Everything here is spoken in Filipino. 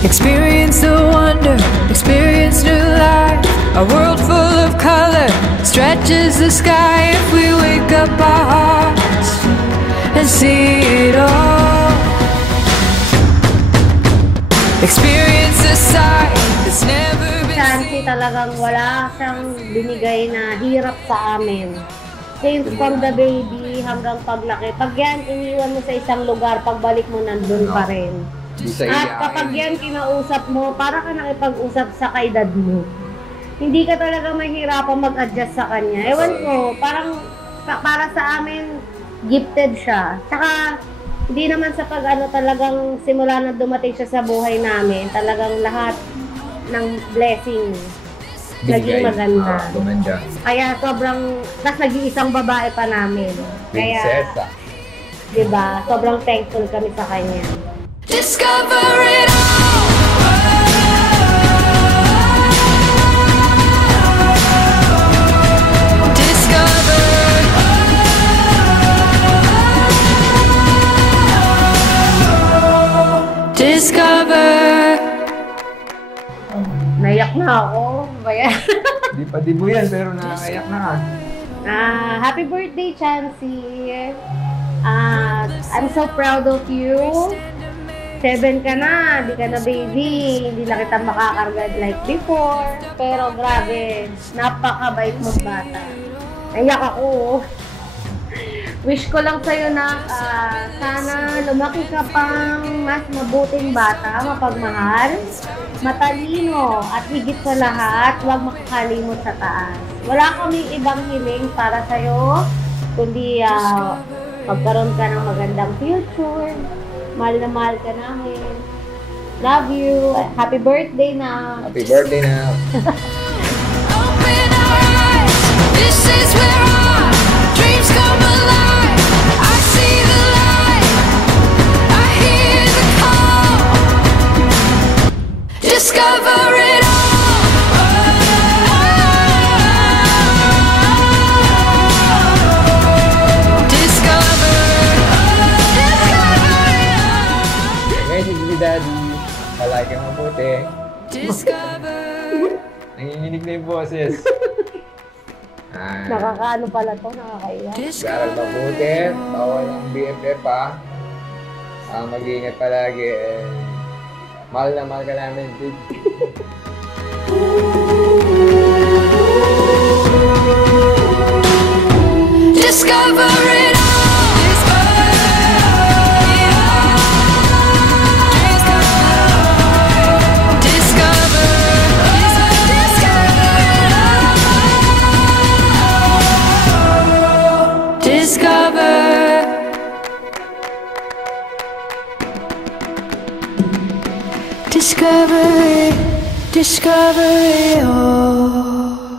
Experience the wonder, experience new life. A world full of color stretches the sky if we wake up our hearts and see it all. Experience a sight that's never been Chancy talagang wala siyang binigay na hirap sa amin. Since from the baby hanggang paglaki. Pag yan, iniwan mo sa isang lugar, pagbalik mo nandun pa rin. At kapag yan kinausap mo, para ka nakipag-usap sa kaedad mo. Hindi ka talaga mahirapan mag-adjust sa kanya. Ewan ko, parang para sa amin, gifted siya. Tsaka, hindi naman sa talagang simula na dumating siya sa buhay namin, talagang lahat ng blessing naging maganda. Kaya sobrang, tas nag-iisang babae pa namin. Prinsesa. Kaya, diba, sobrang thankful kami sa kanya. discover it all. Discover. Discover. Naiyak na ako. Bayan. Di pa dibo yan, pero nakakayak na ka. Happy birthday, Chancy. I'm so proud of you. 7 ka na, di ka na baby. Hindi na kita makakarga like before. Pero grabe, napakabait mong bata. Naiyak ako. Wish ko lang sa'yo na sana lumaki ka pang mas mabuting bata, mapagmahal, matalino, at higit sa lahat, huwag makakalimot sa taas. Wala kaming ibang hiling para sa'yo, kundi magkaroon ka ng magandang future. Mahal na mahal ka namin. Love you. Happy birthday na. Happy birthday na. Open our eyes. This is where our dreams come alive. I see the light. I hear the call. Discover it all. Discover. Ngayon si Daddy, palagi kang mabuti. Discover. Nanginginig na yung boses. Nakakaano pala to, nakakaiyak. Garal mabuti, bawal ang BFF ha. Mag-iingat palagi. Mahal na mahal ka namin, Tid. Discover it all. Discover it, discover it all.